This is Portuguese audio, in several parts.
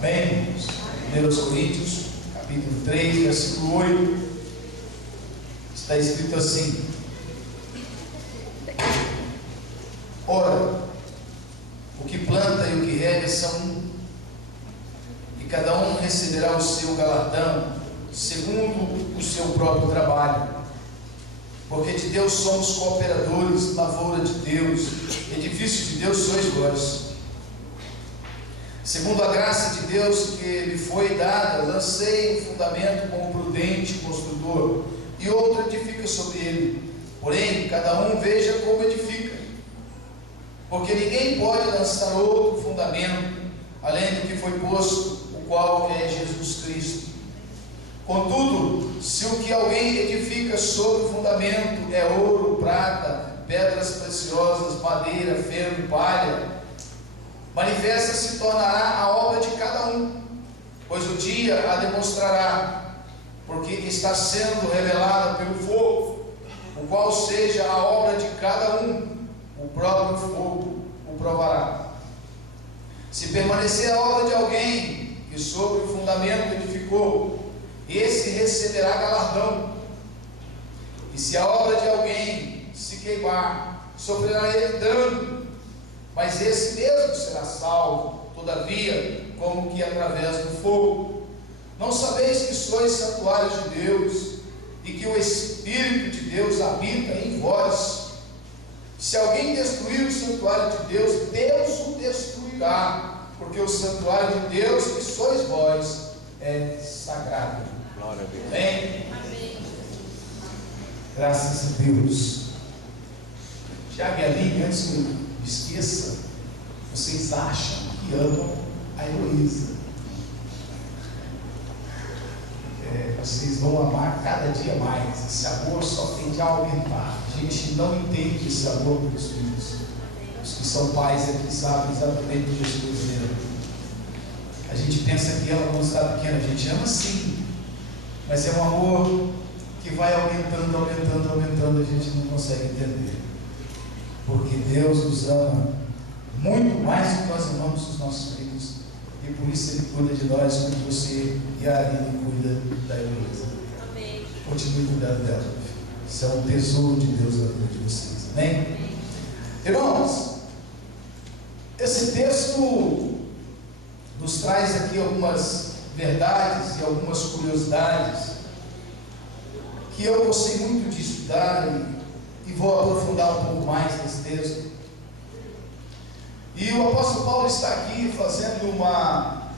Amém? 1 Coríntios, capítulo 3, versículo 8, está escrito assim: ora, o que planta e o que rega são um, e cada um receberá o seu galardão, segundo o seu próprio trabalho. Porque de Deus somos cooperadores, lavoura de Deus, edifício de Deus sois vós. Segundo a graça de Deus que lhe foi dada, lancei um fundamento como prudente construtor, e outro edifica sobre ele. Porém, cada um veja como edifica. Porque ninguém pode lançar outro fundamento, além do que foi posto, o qual é Jesus Cristo. Contudo, se o que alguém edifica sobre o fundamento é ouro, prata, pedras preciosas, madeira, ferro, palha, manifesta se tornará a obra de cada um, pois o dia a demonstrará, porque está sendo revelada pelo fogo, o qual seja a obra de cada um, o próprio fogo o provará. Se permanecer a obra de alguém que sobre o fundamento edificou, esse receberá galardão. E se a obra de alguém se queimar, sofrerá ele dano, mas esse mesmo será salvo, todavia, como que através do fogo. Não sabeis que sois santuários de Deus, e que o Espírito de Deus habita em vós? Se alguém destruir o santuário de Deus, Deus o destruirá, porque o santuário de Deus, que sois vós, é sagrado. Glória a Deus. Amém? Graças a Deus. Tiago e Aline, antes que eu esqueça, vocês acham que amam a Heloísa. Vocês vão amar cada dia mais. Esse amor só tende a aumentar. A gente não entende esse amor pelos filhos. Os que são pais aqui sabem exatamente o que eu estou dizendo. A gente pensa que ela não está pequena. A gente ama sim, mas é um amor que vai aumentando, aumentando, aumentando. A gente não consegue entender. Porque Deus nos ama muito mais do que nós amamos os nossos filhos. E por isso Ele cuida de nós, como você e a Aline cuida da Heloísa. Amém. Continue cuidando dela. Isso é um tesouro de Deus na vida de vocês. Amém? Amém. Irmãos, esse texto nos traz aqui algumas verdades e algumas curiosidades que eu gostei muito de estudar e vou aprofundar um pouco mais nesse texto. E o apóstolo Paulo está aqui fazendo uma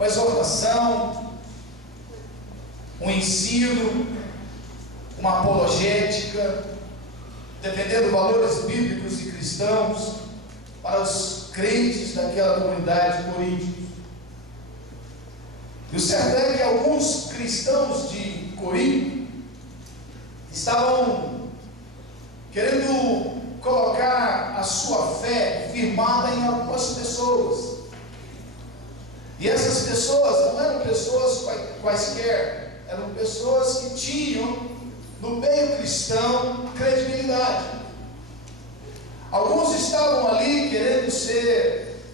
exortação, um ensino, uma apologética, defendendo valores bíblicos e cristãos para os crentes daquela comunidade de Corinto. E o certo é que alguns cristãos de Corinto estavam querendo colocar a sua fé firmada em algumas pessoas. E essas pessoas não eram pessoas quaisquer, eram pessoas que tinham no meio cristão credibilidade. Alguns estavam ali querendo ser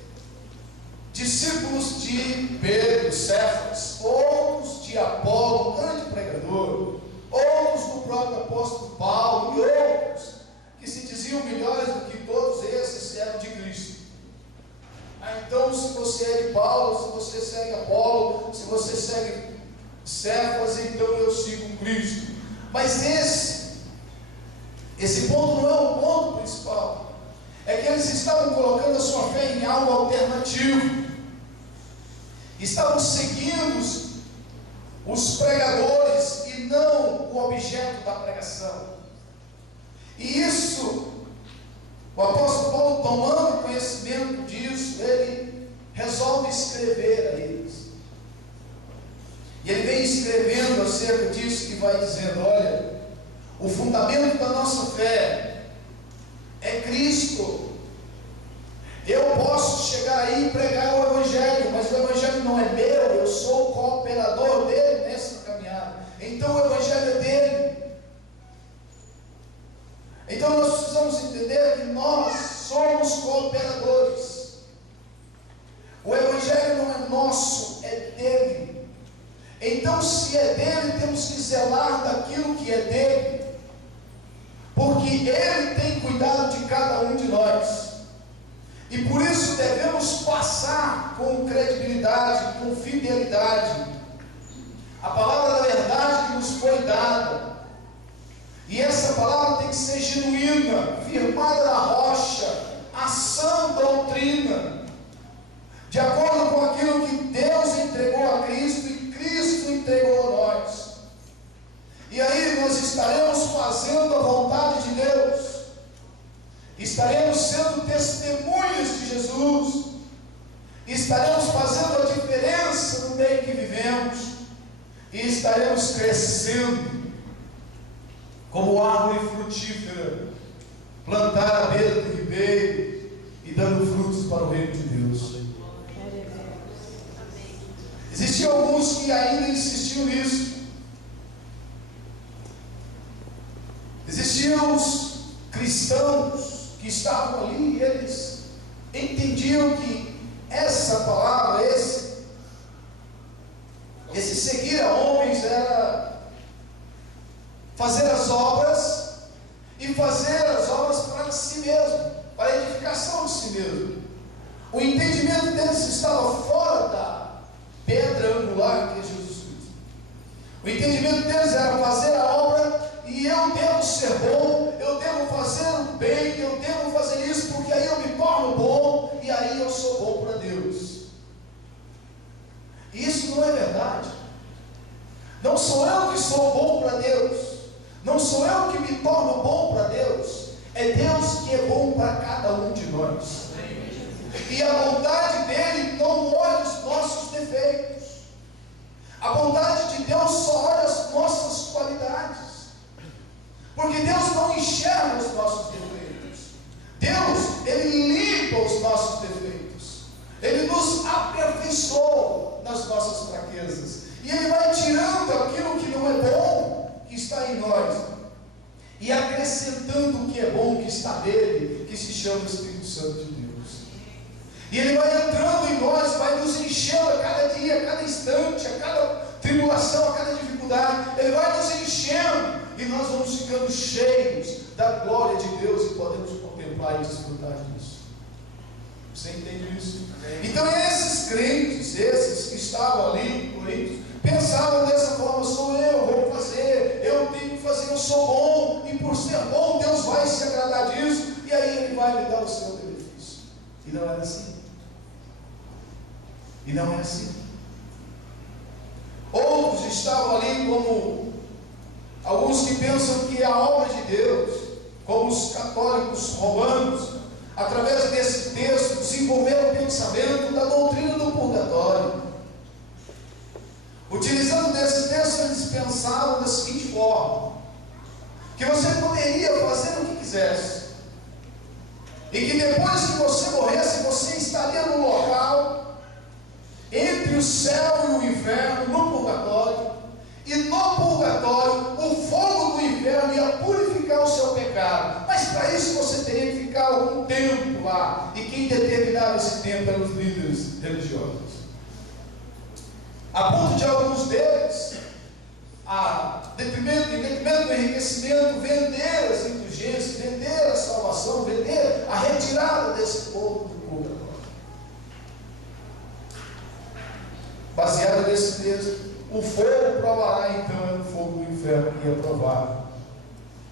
discípulos de Pedro, Cefas, outros de Apolo, um grande pregador, outros do próprio apóstolo Paulo e outros que se diziam melhores do que todos esses eram de Cristo. Então, se você é de Paulo, se você segue Apolo, se você segue Cefas, então eu sigo Cristo. Mas esse ponto não é o ponto principal. É que eles estavam colocando a sua fé em algo alternativo. Estavam seguindo os pregadores e não o objeto da pregação. E isso, o apóstolo Paulo, tomando conhecimento disso, ele resolve escrever a eles. E ele vem escrevendo acerca disso, que vai dizendo: olha, o fundamento da nossa fé é Cristo. Eu posso chegar aí e pregar o Evangelho, mas o Evangelho não é meu, eu sou o cooperador dele nessa caminhada. Então o Evangelho é dele. Então nós precisamos entender que nós somos cooperadores. O Evangelho não é nosso, daquilo que é dele, porque ele tem cuidado de cada um de nós, e por isso devemos passar com credibilidade, com fidelidade, a palavra da verdade que nos foi dada, e essa palavra tem que ser genuína, firmada na rocha, a sã doutrina, de acordo com aquilo que Deus entregou a Cristo e Cristo entregou a nós. E aí nós estaremos fazendo a vontade de Deus, estaremos sendo testemunhas de Jesus, estaremos fazendo a diferença no meio que vivemos, e estaremos crescendo como árvore frutífera, plantada à beira do ribeiro e dando frutos para o reino de Deus. Existiam alguns que ainda insistiam nisso. Existiam os cristãos que estavam ali e eles entendiam que essa palavra, esse seguir a homens era fazer as obras e fazer as obras para si mesmo, para a edificação de si mesmo. O entendimento deles estava fora da pedra angular que é Jesus Cristo. O entendimento deles era fazer a obra e eu devo ser bom, eu devo fazer o bem, eu devo fazer isso porque aí eu me torno bom e aí eu sou bom para Deus. E isso não é verdade. Não sou eu que sou bom para Deus, não sou eu que me torno bom para Deus, é Deus que é bom para cada um de nós. E a bondade dele não olha os nossos defeitos, a bondade de Deus só olha as nossas qualidades, porque Deus não enxerga os nossos defeitos. Deus, ele limpa os nossos defeitos, ele nos aperfeiçoa nas nossas fraquezas, e ele vai tirando aquilo que não é bom que está em nós e acrescentando o que é bom que está nele, que se chama Espírito Santo de Deus. E ele vai entrando em nós, vai nos enchendo a cada dia, a cada instante, a cada tribulação, a cada dificuldade. Ele vai nos enchendo e nós vamos ficando cheios da glória de Deus e podemos contemplar e desfrutar disso. Você entende isso? Então esses crentes, esses que estavam ali em Corinto, pensavam dessa forma: sou eu, vou fazer, eu tenho que fazer, eu sou bom, e por ser bom Deus vai se agradar disso, e aí ele vai me dar o seu benefício. E não era assim. E não é assim. Outros estavam ali como alguns que pensam que é a obra de Deus, como os católicos romanos, através desse texto, desenvolveram o pensamento da doutrina do purgatório. Utilizando desse texto, eles pensavam da seguinte forma: que você poderia fazer o que quisesse, e que depois que você morresse, você estaria no local entre o céu e o inferno, no purgatório, e no purgatório o fogo do inferno ia purificar o seu pecado, mas para isso você teria que ficar algum tempo lá, e quem determinava esse tempo eram os líderes religiosos, a ponto de alguns deles, em detrimento do enriquecimento, vender as indulgências, vender a salvação, vender a retirada desse povo do purgatório. Baseado nesse texto, o fogo provará então, o fogo do inferno que ia provar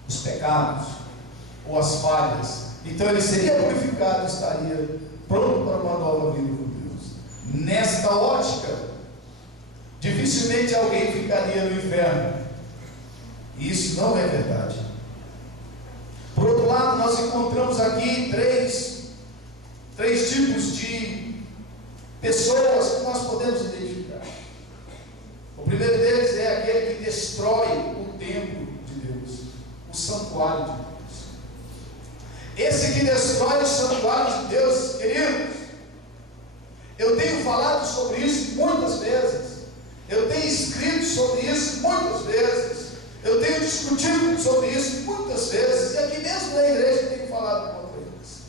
os pecados ou as falhas. Então ele seria purificado e estaria pronto para uma nova vida com Deus. Nesta ótica, dificilmente alguém ficaria no inferno. E isso não é verdade. Por outro lado, nós encontramos aqui três tipos de pessoas que nós podemos identificar. O primeiro deles é aquele que destrói o templo de Deus, o santuário de Deus. Esse que destrói o santuário de Deus, queridos, eu tenho falado sobre isso muitas vezes, eu tenho escrito sobre isso muitas vezes, eu tenho discutido sobre isso muitas vezes, e aqui mesmo na igreja eu tenho falado contra eles.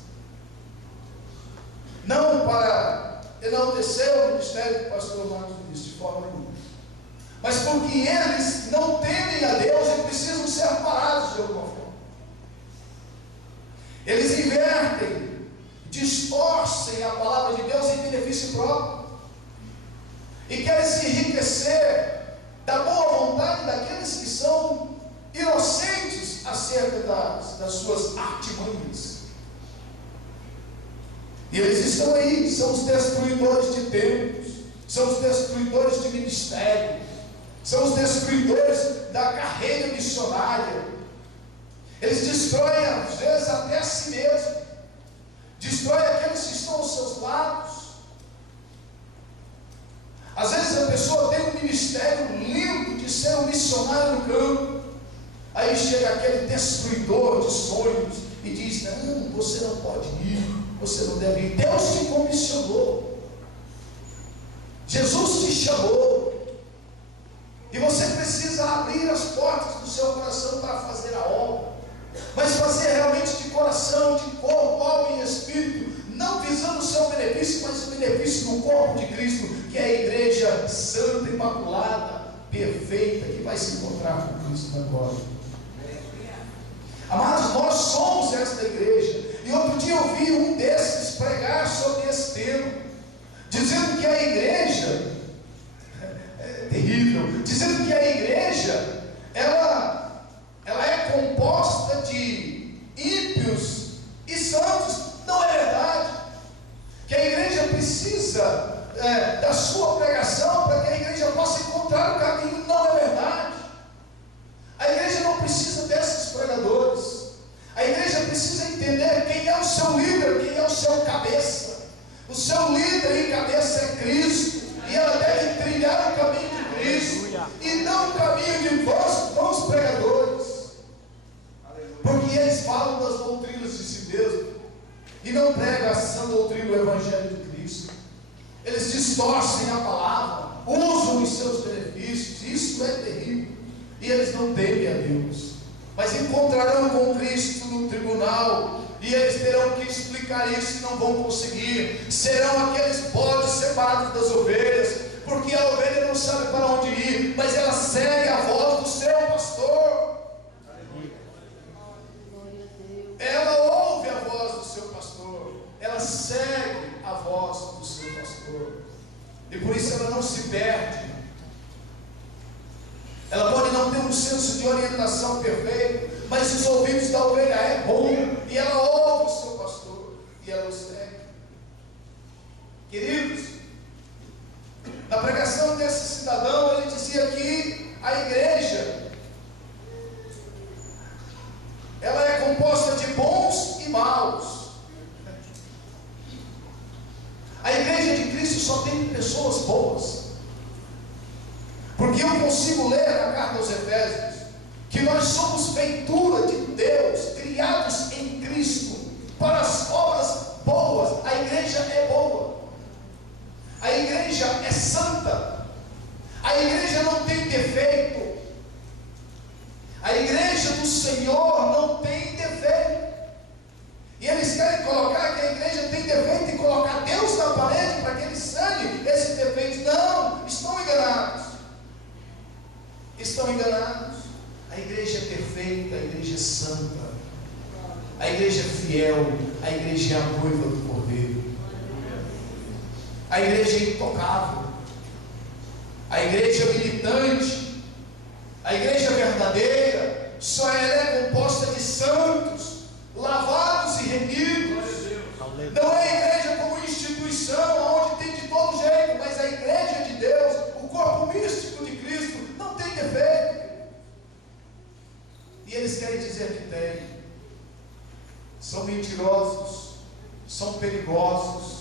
Não para enaltecer o ministério do pastor Marcos Luiz, de forma nenhuma, mas porque eles não temem a Deus e precisam ser parados de alguma forma. Eles invertem, distorcem a palavra de Deus em benefício próprio e querem se enriquecer da boa vontade daqueles que são inocentes acerca das suas artimanhas. E eles estão aí, são os destruidores de templos, são os destruidores de ministério, são os destruidores da carreira missionária. Eles destroem às vezes até a si mesmo, destroem aqueles que estão aos seus lados. Às vezes a pessoa tem um ministério lindo de ser um missionário no campo, aí chega aquele destruidor de sonhos e diz: não, você não pode ir, você não deve ir. Deus te comissionou, Jesus te chamou, e você precisa abrir as portas do seu coração para fazer a obra, mas fazer realmente de coração, de corpo, alma e espírito, não visando o seu benefício, mas o benefício do corpo de Cristo, que é a igreja santa, imaculada, perfeita, que vai se encontrar com Cristo na glória. Amados, nós somos esta igreja. E outro dia eu vi um desses pregar sobre esse tema, dizendo que a igreja é terrível, dizendo que a igreja ela é composta de ímpios e santos. Não é verdade. Que a igreja precisa da sua pregação para que a igreja possa encontrar o caminho. Não é verdade. A igreja não precisa desses pregadores. A igreja precisa entender quem é o seu líder, quem é o seu cabeça. O seu líder e cabeça é Cristo, e ela deve trilhar o caminho de Cristo, e não o caminho de vós pregadores, porque eles falam das doutrinas de si mesmos e não pregam a sã doutrina do Evangelho de Cristo. Eles distorcem a palavra, usam os seus benefícios. Isso é terrível. E eles não temem a Deus, mas encontrarão com Cristo no tribunal, e eles terão que explicar isso e não vão conseguir. Serão aqueles bodes separados das ovelhas, porque a ovelha não sabe para onde ir, mas ela segue a voz do seu pastor. Ela ouve a voz do seu pastor, ela segue a voz do seu pastor, e por isso ela não se perde. Ela pode não ter um senso de orientação perfeito, mas os ouvidos da ovelha é bom, e ela ouve o seu pastor, e ela o segue. Queridos, na pregação desse cidadão, ele dizia que a igreja ela é composta de bons e maus. A igreja de Cristo só tem pessoas boas, porque eu consigo ler na carta aos Efésios que nós somos feitura de Deus, criados em Cristo para as obras boas. A igreja é boa, a igreja é santa, a igreja não tem defeito, a igreja do Senhor não tem defeito. E eles querem colocar que a igreja tem defeito e colocar Deus na parede para que ele sane esse defeito. Não, estão enganados. Estão enganados. A igreja é perfeita, a igreja é santa, a igreja é fiel, a igreja é a noiva do Cordeiro, a igreja é intocável, a igreja é militante, a igreja verdadeira, só ela é composta de santos, lavados e remidos. Não é a igreja como instituição, onde tem de todo jeito, mas a igreja de Deus, o corpo místico de Cristo, não tem defeito. E eles querem dizer que tem. São mentirosos, são perigosos.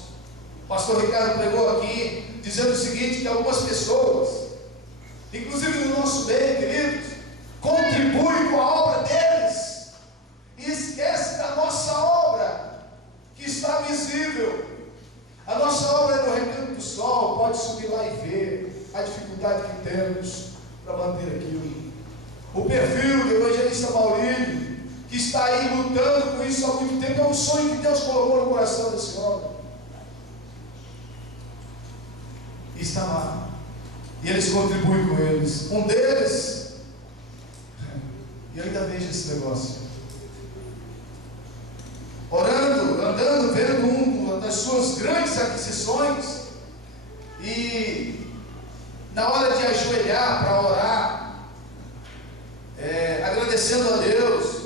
O pastor Ricardo pregou aqui, dizendo o seguinte, que algumas pessoas, inclusive no nosso meio, queridos, contribuem com a obra deles, e esquecem da nossa obra, que está visível. A nossa obra é no Recanto do Sol, pode subir lá e ver a dificuldade que temos para manter aquilo. O perfil do evangelista Maurílio, que está aí lutando com isso há muito tempo, é um sonho que Deus colocou no coração desse homem. E está lá. E eles contribuem com eles. Um deles, e eu ainda vejo esse negócio, orando, andando, vendo uma das suas grandes aquisições, e na hora de ajoelhar para orar, agradecendo a Deus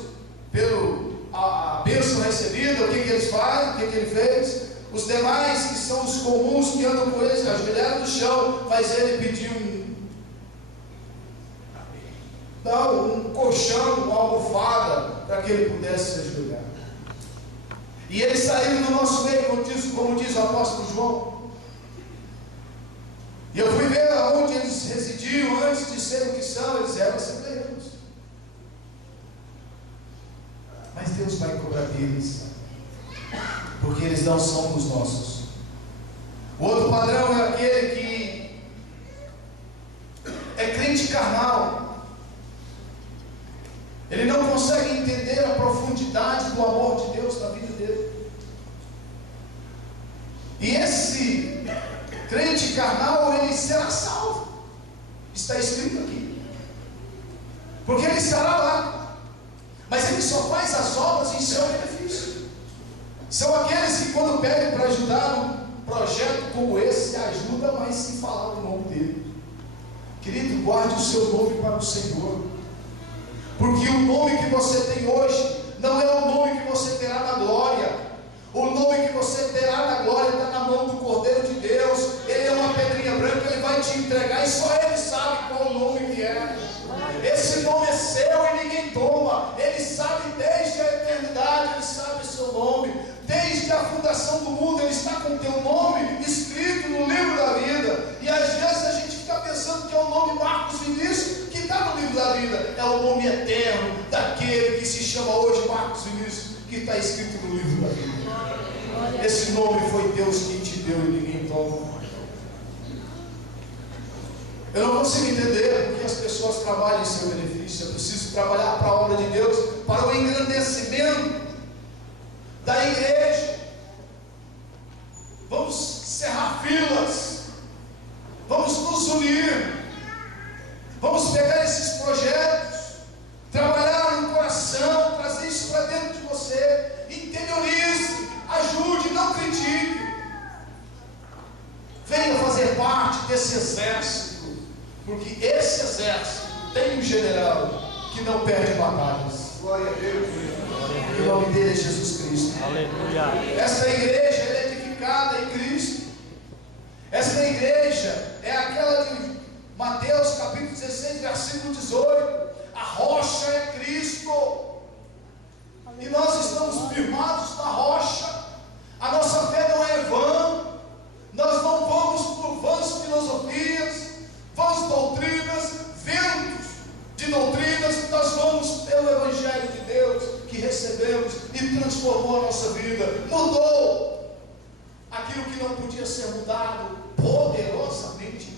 a bênção recebida, o que eles fazem, o que ele fez? Os demais, que são os comuns que andam com eles, ajoelharam no chão, mas ele pediu um colchão, uma almofada, para que ele pudesse se ajoelhar. E eles saíram do nosso meio, como diz o apóstolo João. E eu fui ver onde eles residiam antes de serem o que são. Eles eram assembleianos. Mas Deus vai cobrar deles, porque eles não são dos nossos. O outro padrão é aquele que é crente carnal. Ele não consegue entender a profundidade do amor de Deus na vida dele. E esse crente carnal, ele será salvo. Está escrito aqui. Porque ele estará lá. Mas ele só faz as obras em seu benefício. São aqueles que, quando pedem para ajudar um projeto como esse, ajuda, mas se falar o nome dele. Querido, guarde o seu nome para o Senhor. Porque o nome que você tem hoje não é o nome que você terá na glória. O nome que você terá na glória está na mão do Cordeiro de Deus. Ele é uma pedrinha branca, ele vai te entregar e só ele sabe qual o nome que é. Esse nome é seu e ninguém toma. Ele sabe desde a eternidade, ele sabe o seu nome. Desde a fundação do mundo, ele está com o teu nome escrito no livro da vida. E às vezes a gente fica pensando que é o nome Marcos Vinícius, que está no livro da vida. É o nome eterno daquele que se chama hoje Marcos Vinícius, que está escrito no livro da vida. Esse nome foi Deus quem te deu e ninguém toma. Eu não consigo entender porque as pessoas trabalham em seu benefício. Eu preciso trabalhar para a obra de Deus, para o engrandecimento da igreja. Vamos cerrar filas, vamos nos unir, vamos pegar esses projetos, trabalhar no coração, trazer isso para dentro de você. Interiorize, ajude, não critique. Venha fazer parte desse exército, porque esse exército tem um general que não perde batalhas. Glória a Deus. O nome dele é Jesus Cristo. Aleluia. Esta igreja é edificada em Cristo. Esta igreja é aquela de Mateus capítulo 16, versículo 18. A rocha é Cristo. E nós estamos firmados na rocha. A nossa fé não é vã. Nós não vamos por vãs filosofias, vãs doutrinas, ventos de doutrinas. Nós vamos pelo Evangelho de Deus que recebemos e transformou a nossa vida, mudou aquilo que não podia ser mudado, poderosamente.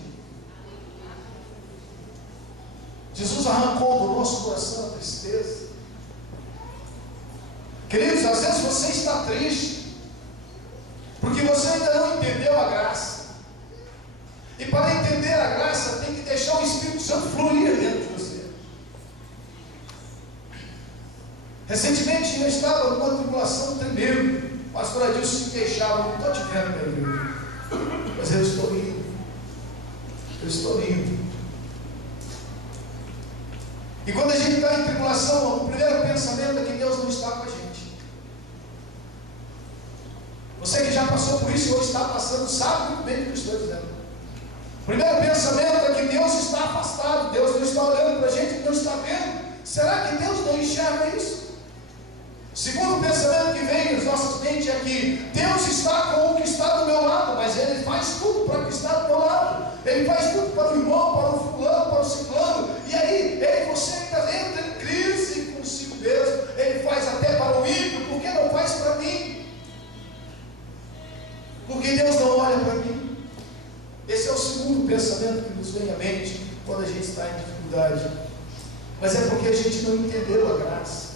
Jesus arrancou do nosso coração a tristeza. Queridos, às vezes você está triste porque você ainda não entendeu a graça. E para entender a graça tem que deixar o Espírito Santo fluir dentro de você. Recentemente eu estava numa tribulação tremenda. O pastor Adilson se queixava: não estou te vendo, meu Deus, mas eu estou indo. Eu estou indo. E quando a gente está em tribulação, o primeiro pensamento é que Deus não está com a gente. Você que já passou por isso ou está passando, sabe muito bem o que eu estou dizendo. O primeiro pensamento é que Deus está afastado, Deus não está olhando para a gente, não está vendo. Será que Deus não enxerga isso? O segundo pensamento que vem nas nossas mentes é que Deus está com o que está do meu lado, mas Ele faz tudo para o que está do meu lado. Ele faz tudo para o irmão, para o fulano, para o ciclano. E aí, você ainda entra em crise consigo mesmo. Ele faz até para o ímpio, por que não faz para mim? Porque Deus não olha para mim. Esse é o segundo pensamento que nos vem à mente quando a gente está em dificuldade. Mas é porque a gente não entendeu a graça.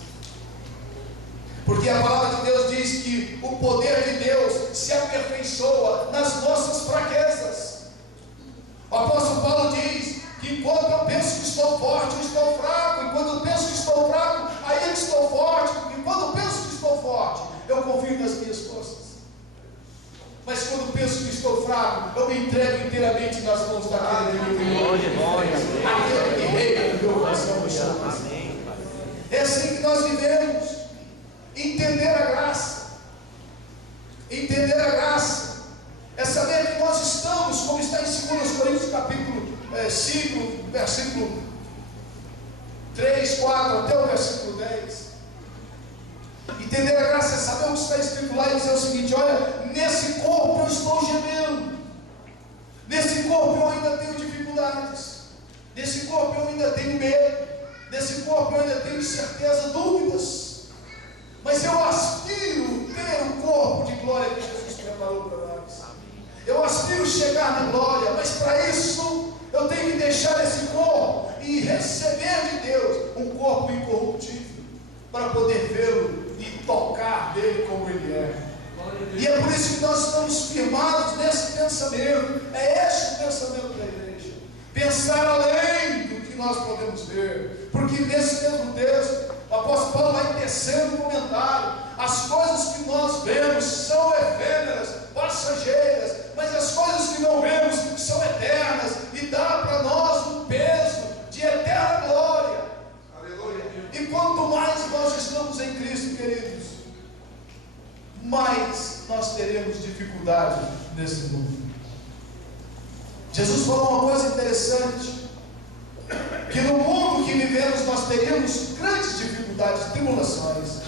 Porque a palavra de Deus diz que o poder de Deus se aperfeiçoa nas nossas fraquezas. O apóstolo Paulo estou forte, eu estou fraco, e quando eu penso que estou fraco, aí eu estou forte, porque quando eu penso que estou forte, eu confio nas minhas forças. Mas quando penso que estou fraco, eu me entrego inteiramente nas mãos daquele que me criou, aquele que reina no meu coração. É assim que nós vivemos. Entender a graça. Entender a graça é saber que nós estamos, como está em 2 Coríntios capítulo 5, versículo 3, 4, até o versículo 10. Entender a graça é saber o que está escrito lá e dizer o seguinte: olha, nesse corpo eu estou gemendo, nesse corpo eu ainda tenho dificuldades, nesse corpo eu ainda tenho medo, nesse corpo eu ainda tenho incerteza, dúvidas, mas eu aspiro ter o corpo de glória que Jesus preparou para nós. Eu aspiro chegar na glória, mas para isso eu tenho que deixar esse corpo e receber de Deus um corpo incorruptível, para poder vê-lo e tocar dele como ele é. E é por isso que nós estamos firmados nesse pensamento. É este o pensamento da igreja: pensar além do que nós podemos ver. Porque nesse mesmo texto, o apóstolo Paulo vai tecendo um comentário: as coisas que nós vemos são efêmeras, passageiras, mas as coisas que não vemos são eternas, e dá para nós um peso de eterna glória. Aleluia. E quanto mais nós estamos em Cristo, queridos, mais nós teremos dificuldade nesse mundo. Jesus falou uma coisa interessante: que no mundo que vivemos nós teríamos grandes dificuldades, tribulações,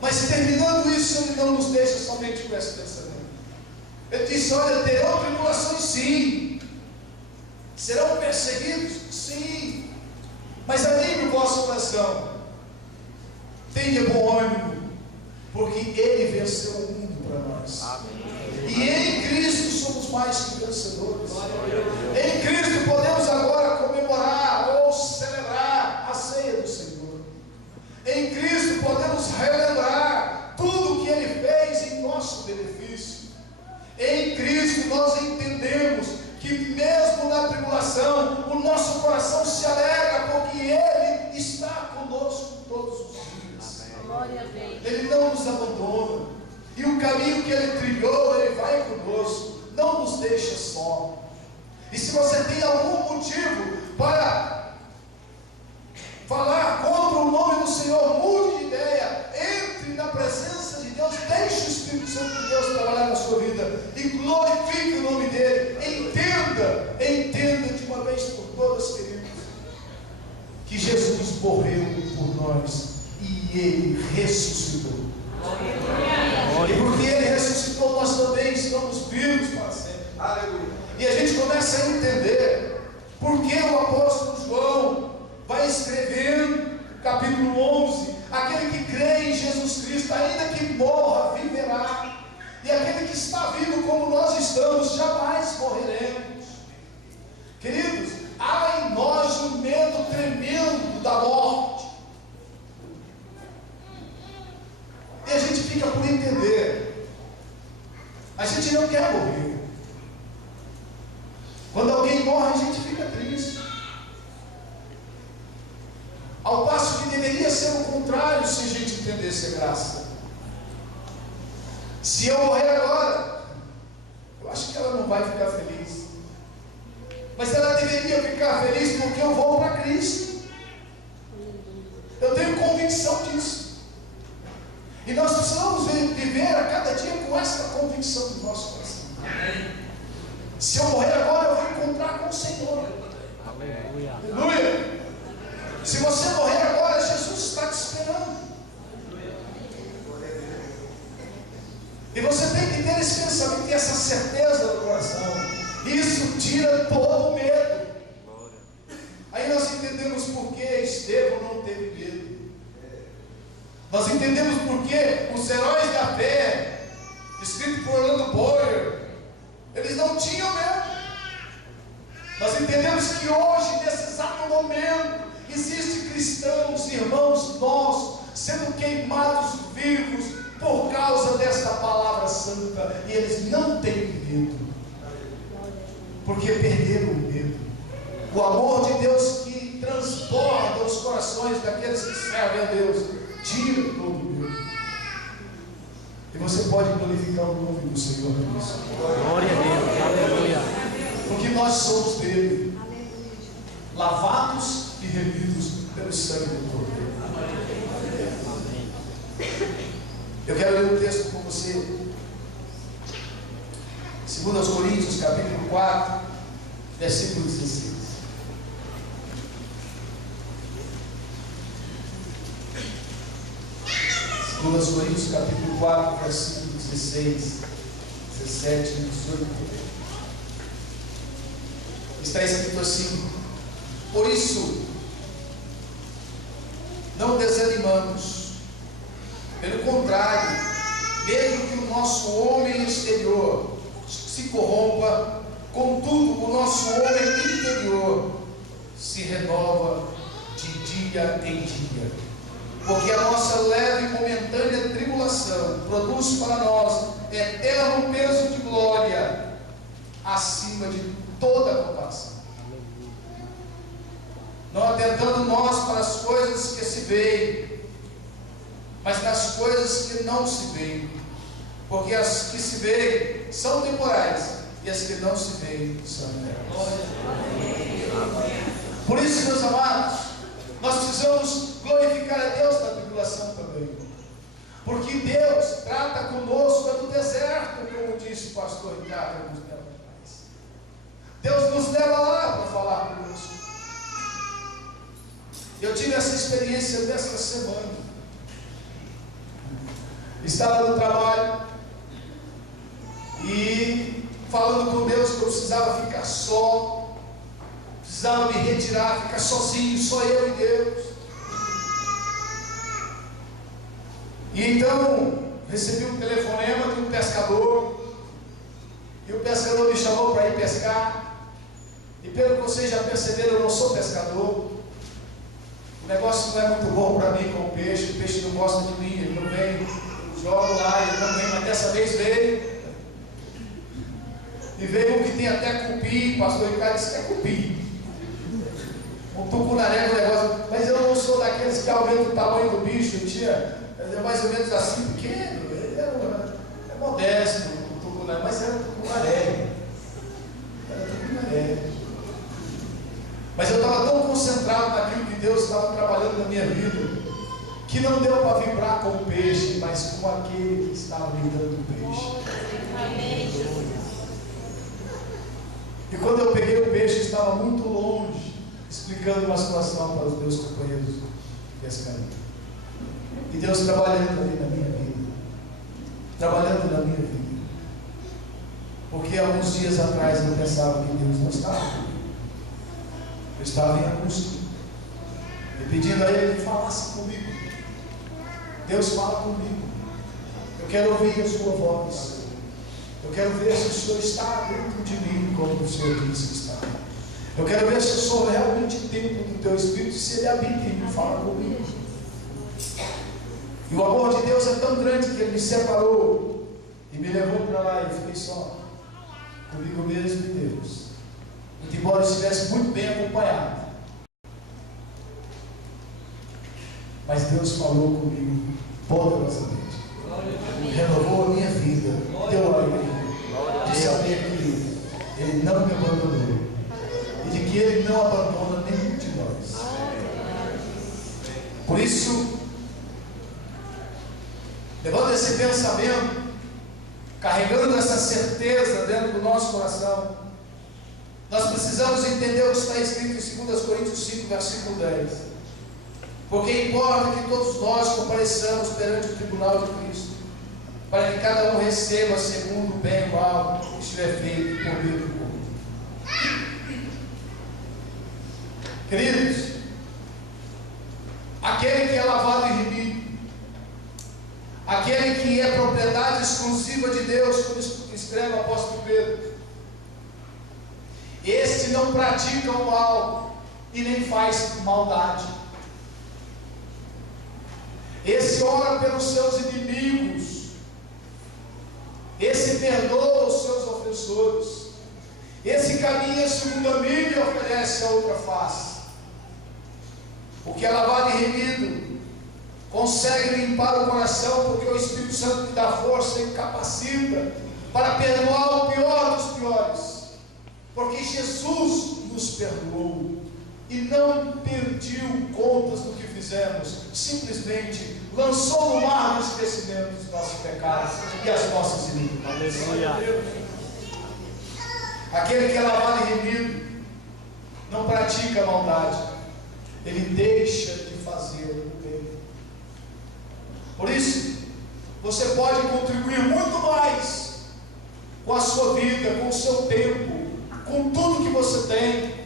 mas terminando isso, Ele não nos deixa somente com esse pensamento. Ele disse: olha, terão tribulações sim, serão perseguidos sim, mas anime o vosso coração, tenha bom ânimo, porque Ele venceu o mundo para nós. Amém. E em Cristo somos mais que vencedores. Em Cristo podemos agora comemorar ou celebrar a ceia do Senhor. Em Cristo podemos relembrar tudo o que Ele fez em nosso benefício. Em Cristo nós entendemos que mesmo na tribulação, o nosso coração se alegra, porque Ele está conosco todos os dias. Ele não nos abandona. E o caminho que Ele trilhou, Ele vai conosco, não nos deixa só. E se você tem algum motivo para falar contra o nome do Senhor, mude de ideia, entre na presença de Deus, deixe o Espírito Santo de Deus trabalhar na sua vida e glorifique o nome dEle. Entenda de uma vez por todas, queridos, que Jesus morreu por nós e Ele ressuscitou. E porque Ele ressuscitou, nós também estamos vivos para sempre. Aleluia. E a gente começa a entender por que o apóstolo João vai escrevendo, capítulo 11, aquele que crê em Jesus Cristo, ainda que morra, viverá. E aquele que está vivo como nós estamos, jamais morreremos. Queridos, há em nós um medo tremendo da morte. E a gente fica por entender. A gente não quer morrer. Quando alguém morre, a gente fica triste. Ao passo que deveria ser o contrário, se a gente entendesse a graça. Se eu morrer agora, eu acho que ela não vai ficar feliz. Mas ela deveria ficar feliz porque eu vou para Cristo. Eu tenho convicção disso. E nós precisamos viver a cada dia com essa convicção do nosso coração. Amém. Se eu morrer agora, eu vou encontrar com o Senhor. Amém. Aleluia. Se você morrer agora, Jesus está te esperando. E você tem que ter esse pensamento e essa certeza no coração. Isso tira todo o medo. Aí nós entendemos por que Estevão não teve medo. Nós entendemos por que os heróis da fé, escrito por Orlando Boyer, eles não tinham medo. Nós entendemos que hoje, nesse exato momento, existem cristãos, irmãos nossos, sendo queimados vivos por causa desta palavra santa, e eles não têm medo, porque perderam o medo. O amor de Deus que daqueles que servem a Deus, tira todo medo. E você pode glorificar o nome do Senhor nisso. Glória a Deus, aleluia. Porque nós somos dele, lavados e remidos pelo sangue do Cordeiro. Eu quero ler um texto com você, 2 Coríntios, capítulo 4, versículo 16. 2 Coríntios, capítulo 4, versículo 16, 17 e 18. Está escrito assim: por isso, não desanimamos. Pelo contrário, mesmo que o nosso homem exterior se corrompa, contudo, o nosso homem interior se renova de dia em dia. Porque a nossa leve e momentânea tribulação produz para nós eterno peso de glória, acima de toda comparação. Não atentando nós para as coisas que se veem, mas nas coisas que não se veem. Porque as que se veem são temporais, e as que não se veem são eternas. Por isso, meus amados, nós precisamos glorificar a Deus na tribulação também. Porque Deus trata conosco no deserto, como disse o pastor Ricardo alguns tempos atrás. Deus nos leva lá para falar conosco. Eu tive essa experiência desta semana. Estava no trabalho e falando com Deus que eu precisava ficar só, precisava me retirar, ficar sozinho, só eu e Deus. E então recebi um telefonema de um pescador, e o pescador me chamou para ir pescar. E pelo que vocês já perceberam, eu não sou pescador. O negócio não é muito bom para mim com o peixe não gosta de mim, ele não vem, eu jogo lá, ele não vem, mas dessa vez veio. E veio um que tem até cupim, pastor Ricardo disse que é cupim. Um tucunaré, um negócio, mas eu não sou daqueles que aumentam o tamanho do bicho, eu tinha, é mais ou menos assim, pequeno, ele é modesto, o tucunaré, mas era tucunaré. Mas eu estava tão concentrado naquilo que Deus estava trabalhando na minha vida, que não deu para vibrar com o peixe, mas com aquele que estava me dando o peixe. E quando eu peguei o peixe, estava muito longe, explicando uma situação para os meus companheiros pescadores. E Deus trabalhando ali na minha vida, trabalhando na minha vida. Porque alguns dias atrás eu pensava que Deus não estava comigo. Eu estava em angústia, e pedindo a Ele que falasse comigo. Deus fala comigo. Eu quero ouvir a sua voz. Eu quero ver se o Senhor está dentro de mim, como o Senhor disse que está. Eu quero ver se eu sou realmente templo do Teu Espírito, se Ele habita em mim, fala comigo. E o amor de Deus é tão grande que Ele me separou e me levou para lá, e eu fiquei só, comigo mesmo e Deus. Muito embora eu estivesse muito bem acompanhado, mas Deus falou comigo poderosamente, renovou a minha vida, deu alegria de saber que Ele não me abandonou e de que Ele não abandona nenhum de nós. Por isso, levando esse pensamento, carregando essa certeza dentro do nosso coração, nós precisamos entender o que está escrito em 2 Coríntios 5, versículo 10. Porque importa que todos nós compareçamos perante o tribunal de Cristo, para que cada um receba segundo o bem e o mal que estiver feito por meio do corpo. Queridos, aquele que é lavado e remido, aquele que é propriedade exclusiva de Deus, como escreve o apóstolo Pedro, este não pratica o mal e nem faz maldade. Esse ora pelos seus inimigos, esse perdoa os seus ofensores, esse caminha segundo a milha e oferece a outra face. O que é lavado e remido consegue limpar o coração, porque o Espírito Santo lhe dá força e capacita para perdoar o pior dos piores. Porque Jesus nos perdoou e não pediu contas do que fizemos, simplesmente lançou no mar do esquecimento os nossos pecados e as nossas iniquidades. Aleluia. Aquele que é lavado e remido não pratica a maldade, ele deixa de fazer o bem. Por isso, você pode contribuir muito mais com a sua vida, com o seu tempo, com tudo que você tem.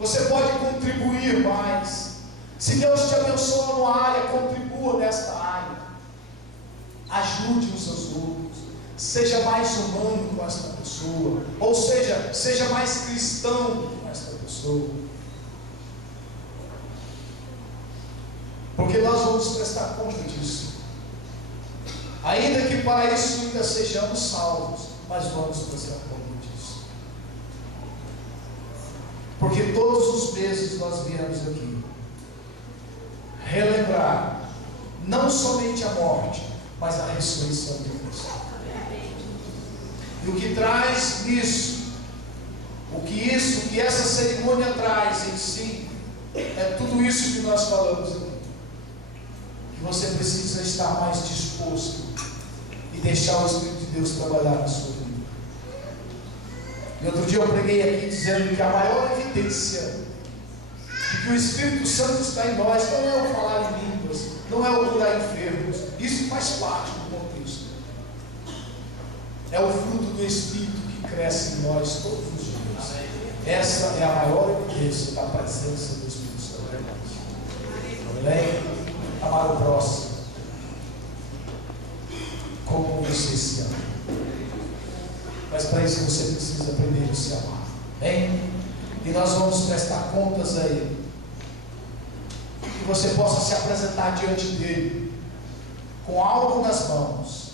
Você pode contribuir mais. Se Deus te abençoa numa área, contribua nesta área. Ajude uns aos outros. Seja mais humano com esta pessoa. Ou seja mais cristão com esta pessoa. Porque nós vamos prestar conta disso. Ainda que para isso ainda sejamos salvos, mas vamos prestar conta disso. Porque todos os meses nós viemos aqui relembrar não somente a morte, mas a ressurreição de Cristo. E o que traz nisso, o que essa cerimônia traz em si, é tudo isso que nós falamos aqui. Que você precisa estar mais disposto e deixar o Espírito de Deus trabalhar na sua vida. E outro dia eu preguei aqui dizendo que a maior evidência de que o Espírito Santo está em nós não é o falar em línguas, não é o curar enfermos, isso faz parte do contexto. É o fruto do Espírito que cresce em nós todos os dias. Essa é a maior evidência da presença do Espírito Santo em nós. Amém? Amar o próximo como você se ama. Mas para isso você precisa aprender a se amar. Bem? E nós vamos prestar contas a Ele. Que você possa se apresentar diante dele com algo nas mãos,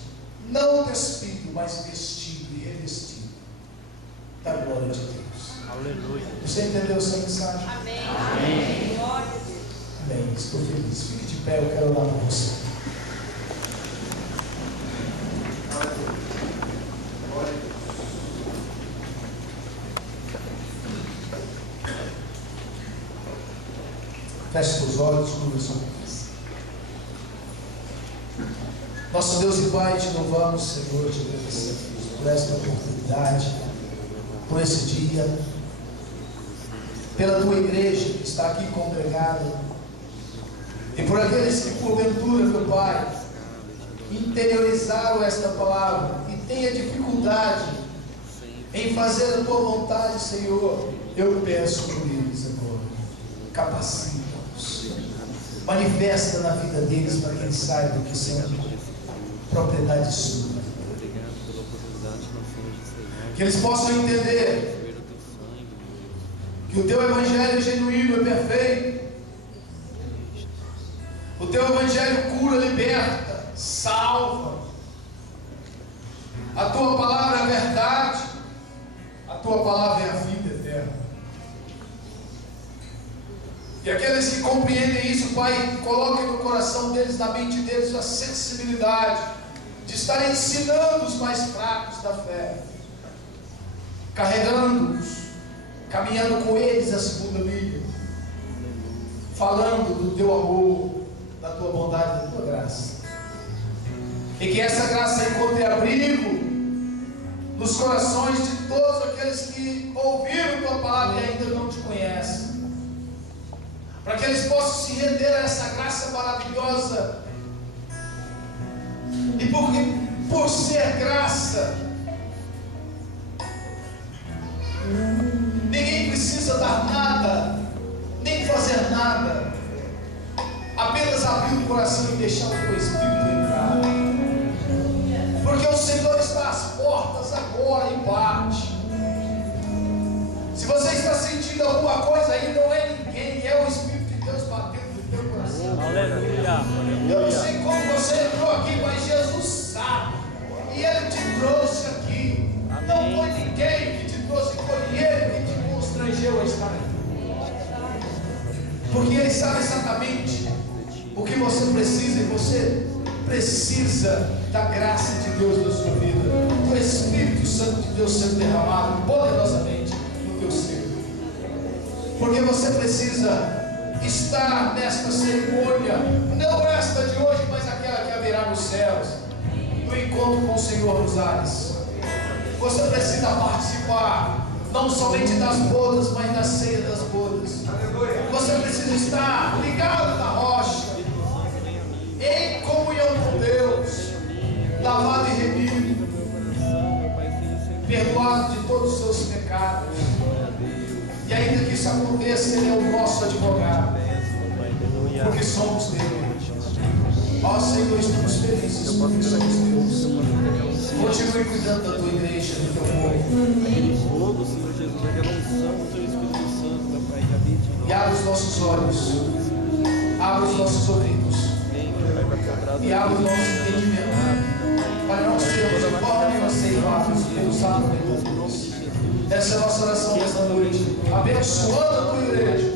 não despido, mas vestido e revestido da glória de Deus. Aleluia. Você entendeu essa mensagem? Amém. Amém. Glória a Deus. Amém. Estou feliz. Fique de pé, eu quero orar por você. Feche seus olhos, curva sua cabeça. Nosso Deus e Pai, te louvamos, Senhor, te agradecemos por esta oportunidade, por esse dia, pela tua igreja que está aqui congregada, e por aqueles que porventura, meu Pai, interiorizaram esta palavra e têm a dificuldade em fazer a tua vontade, Senhor. Eu peço por eles agora, capacita-os, manifesta na vida deles para que eles saibam que são propriedade sua, que eles possam entender que o teu evangelho genuíno é perfeito, o teu evangelho cura, liberta, salva, a tua palavra é a verdade, a tua palavra é a vida eterna. E aqueles que compreendem isso, Pai, coloquem no coração deles, na mente deles, a sensibilidade de estar ensinando os mais fracos da fé, carregando-os, caminhando com eles a segunda milha, falando do teu amor, da tua bondade, da tua graça. E que essa graça encontre abrigo nos corações de todos aqueles que ouviram tua palavra e ainda não te conhecem, para que eles possam se render a essa graça maravilhosa. E porque por ser graça, ninguém precisa dar nada, nem fazer nada, apenas abrir o coração e deixar o teu Espírito entrar, porque o Senhor está às portas agora e bate. Se você está sentindo alguma coisa aí, não é ninguém, é o Espírito de Deus batendo no teu coração. Aleluia. Eu não sei como você entrou aqui, mas Jesus sabe, e Ele te trouxe aqui. Não foi ninguém que te trouxe, foi Ele que te constrangeu a estar aqui. porque Ele sabe exatamente o que você precisa, e você precisa da graça de Deus na sua vida, do Espírito Santo de Deus sendo derramado poderosamente no teu ser, porque você precisa estar nesta cerimônia, não esta de hoje, mas aquela que haverá nos céus, no encontro com o Senhor nos ares. Você precisa participar não somente das bodas, mas da ceia das bodas. Você precisa estar ligado na rocha, em comunhão com Deus, lavado e remido, perdoado de todos os seus pecados. E ainda que isso aconteça, Ele é o nosso advogado, porque somos dele. Ó Senhor, estamos felizes porque somos teus. Continue cuidando da tua igreja, do teu povo. E abre os nossos olhos, abre os nossos ouvidos, e abre o nosso entendimento, para não sermos de forma nenhuma ceifados e usados pelo Deus. Essa é a nossa oração nesta noite, abençoando a tua igreja,